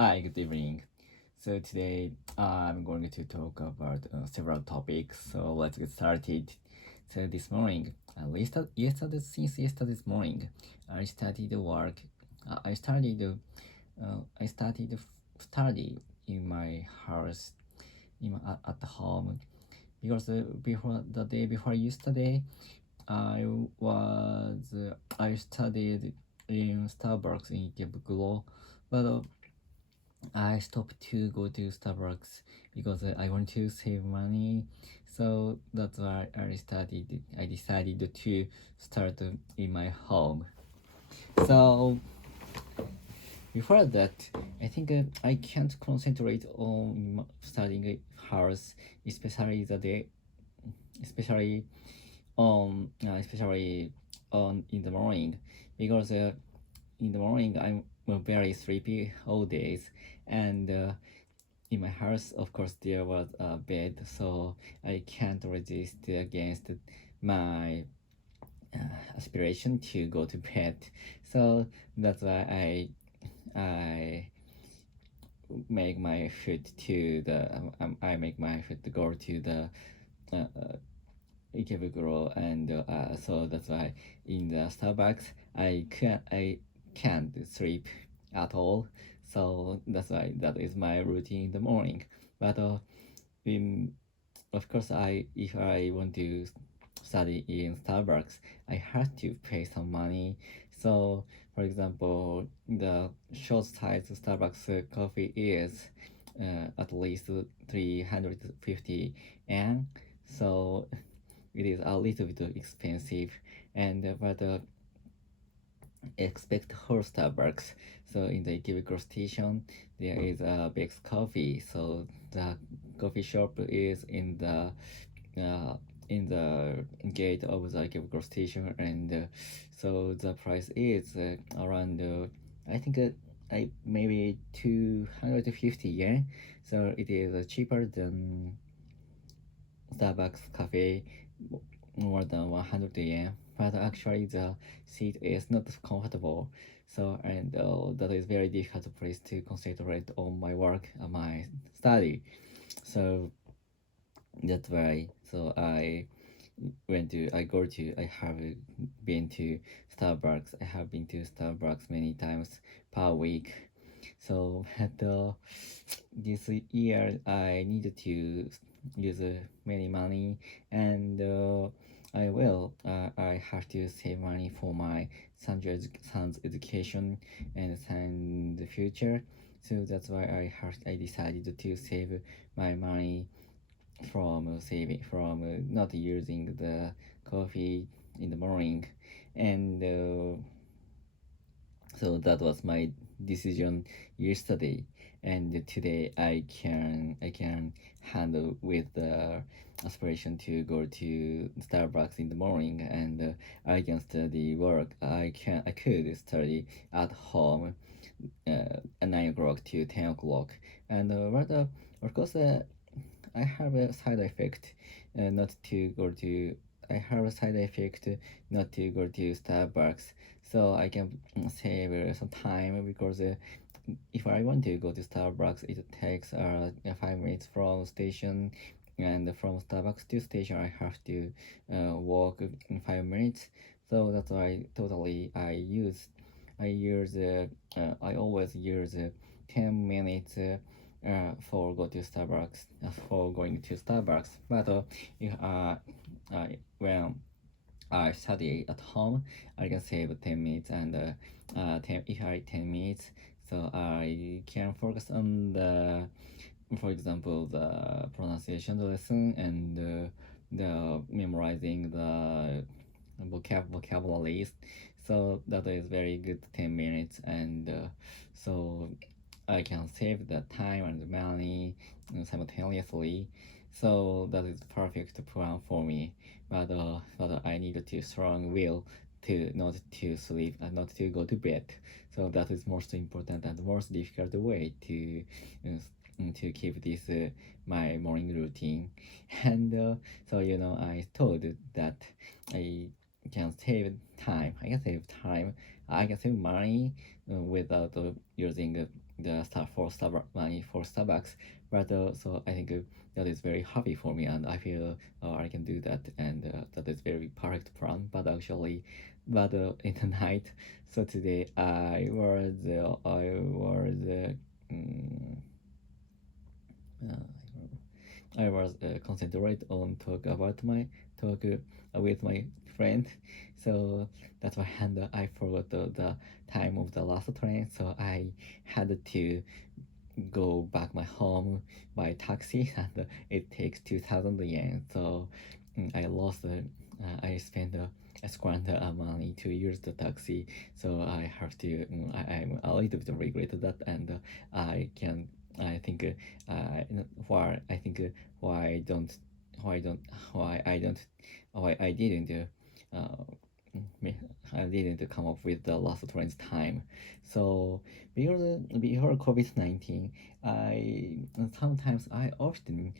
Hi, good evening. So today I'm going to talk about several topics. So let's get started. So this morning, since yesterday morning, I started work. I started study in my house, at home, because before the day before yesterday, I studied in Starbucks in Ikebukuro, but I stopped to go to Starbucks because I want to save money. So that's why I decided to start in my home. So before that, I think I can't concentrate on studying hours, especially the day, especially especially on in the morning, because in the morning I'm very sleepy all days, and in my house, of course, there was a bed, so I can't resist against my aspiration to go to bed. So that's why I make my foot to the I make my foot to go to the Ikebukuro, and so that's why in the Starbucks I can't sleep at all. So that's why that is my routine in the morning. But in of course, if I want to study in Starbucks, I have to pay some money. So, for example, the short size Starbucks coffee is at least 350 yen. So it is a little bit expensive, and but expect whole Starbucks. So in the Ikebukuro station, there is a Bex Coffee. So the coffee shop is in the gate of the Ikebukuro station, and so the price is around I think I maybe 250 yen. So it is cheaper than Starbucks cafe, more than 100 yen, but actually the seat is not comfortable. So, and that is very difficult place to concentrate on my work and my study. So that's why. So I have been to Starbucks. I have been to Starbucks many times per week. So but this year I needed to use many money, and I have to save money for my son's education and the future. So that's why I decided to save my money from saving from not using the coffee in the morning, and so that was my decision yesterday, and today I can handle with the aspiration to go to Starbucks in the morning, and I can study work. I could study at home at 9 o'clock to 10 o'clock, and of course I have a side effect not to go to I have a side effect not to go to Starbucks, so I can save some time, because if I want to go to Starbucks, it takes 5 minutes from station, and from Starbucks to station I have to walk in 5 minutes. So that's why totally I always use 10 minutes for going to Starbucks. But when I study at home, I can save 10 minutes, and 10 minutes, so I can focus on for example, the pronunciation lesson, and the memorizing the vocabularies. So that is very good 10 minutes, and so I can save the time and money simultaneously. So that is perfect plan for me. But I need to strong will to not to sleep and not to go to bed. So that is most important and most difficult way to keep this my morning routine. And so I told that I can save time. I can save time. I can save money without using the stuff for Starbucks money for Starbucks, but so I think that is very happy for me, and I feel I can do that, and that is very perfect plan. But actually, but in the night, so today mm, I was concentrate on talk with my friend, so that's why and I forgot the time of the last train, so I had to go back my home by taxi, and it takes 2,000 yen. So I lost. I spent. I squandered money to use the taxi, so I have to. I'm a little bit regret that, and I can. I think why I think why don't why don't why I don't why I didn't I didn't come up with the last train's time. So before COVID-19, I sometimes I often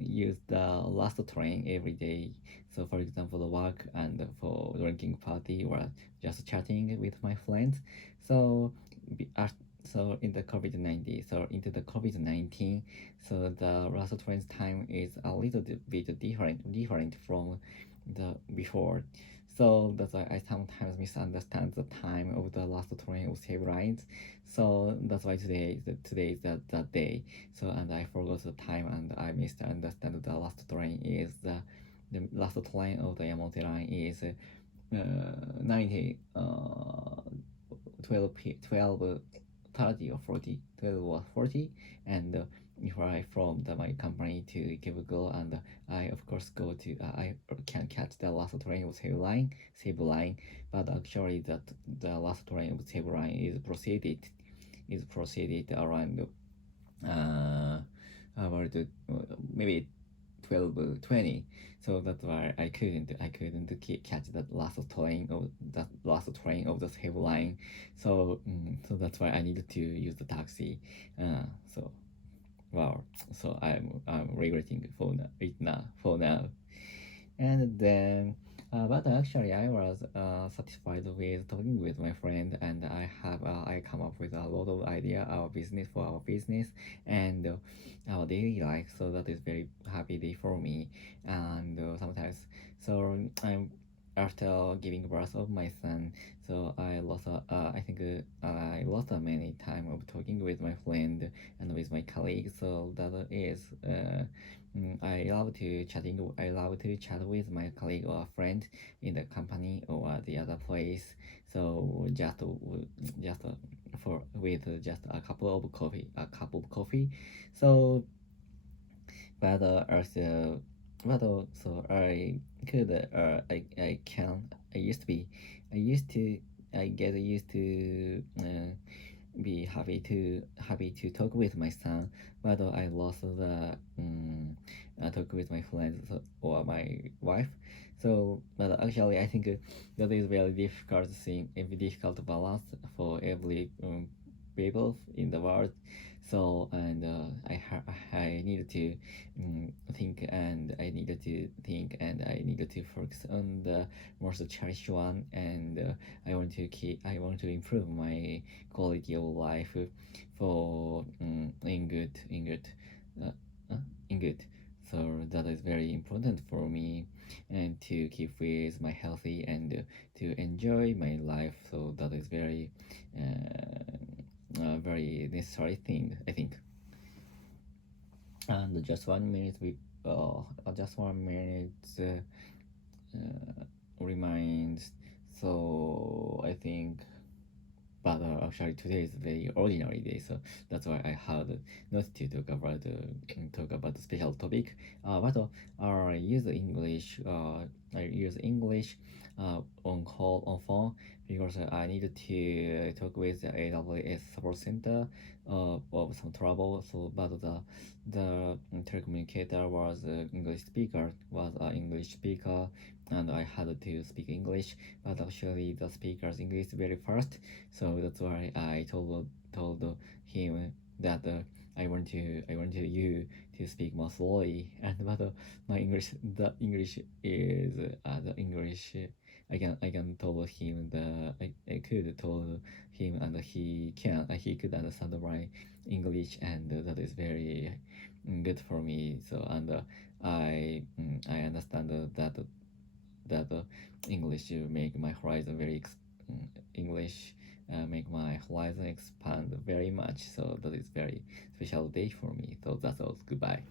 use the last train every day. So for example, the work and for drinking party or just chatting with my friends. So be, uh, so in the COVID-19, so into the COVID-19, so the last train's time is a little bit different from the before. So that's why I sometimes misunderstand the time of the last train of Save Lines. So that's why today is that day. So and I forgot the time, and I misunderstand the last train is the last train of the Yamato line is 90 12 30 or 40 12 or 40, and if I from my company to Ikebukuro, and I of course go to I can catch the last train of Save Line, but actually that the last train of Save Line is proceeded around about maybe 12:20. So that's why I couldn't catch that last train of the Save Line. So so that's why I needed to use the taxi. So wow, so I'm regretting for now. And then, but actually, I was satisfied with talking with my friend, and I come up with a lot of idea our business and our daily life. So that is very happy day for me. And sometimes, so I'm after giving birth of my son, so I think I lost a many time of talking with my friend and with my colleagues. So that is. I love to chat with my colleague or friend in the company or the other place. So just for with just a cup of coffee. So but also but also I used to be I used to I get used to be happy to talk with my son, but I lost the talk with my friends or my wife. So, but actually, I think that is very difficult thing, a difficult balance for every people in the world. So, and I needed to I needed to focus on the most cherished one, and I want to improve my quality of life for uh, in good. So that is very important for me, and to keep with my healthy and to enjoy my life. So that is very necessary thing, I think. And just 1 minute reminds. So I think, but actually today is a very ordinary day, so that's why I had not to talk about the special topic. But I use English. I use English on call on phone because I needed to talk with the AWS support center of some trouble. So, but the telecommunicator was an English speaker, and I had to speak English, but actually the speaker's English is very fast, so that's why I told him that I want you to speak more slowly, and but my English the English is the English I can tell him I could tell him, and he could understand my English, and that is very good for me. So, and I understand that English make my horizon English make my horizon expand very much. So that is very special day for me. So that's all. Goodbye.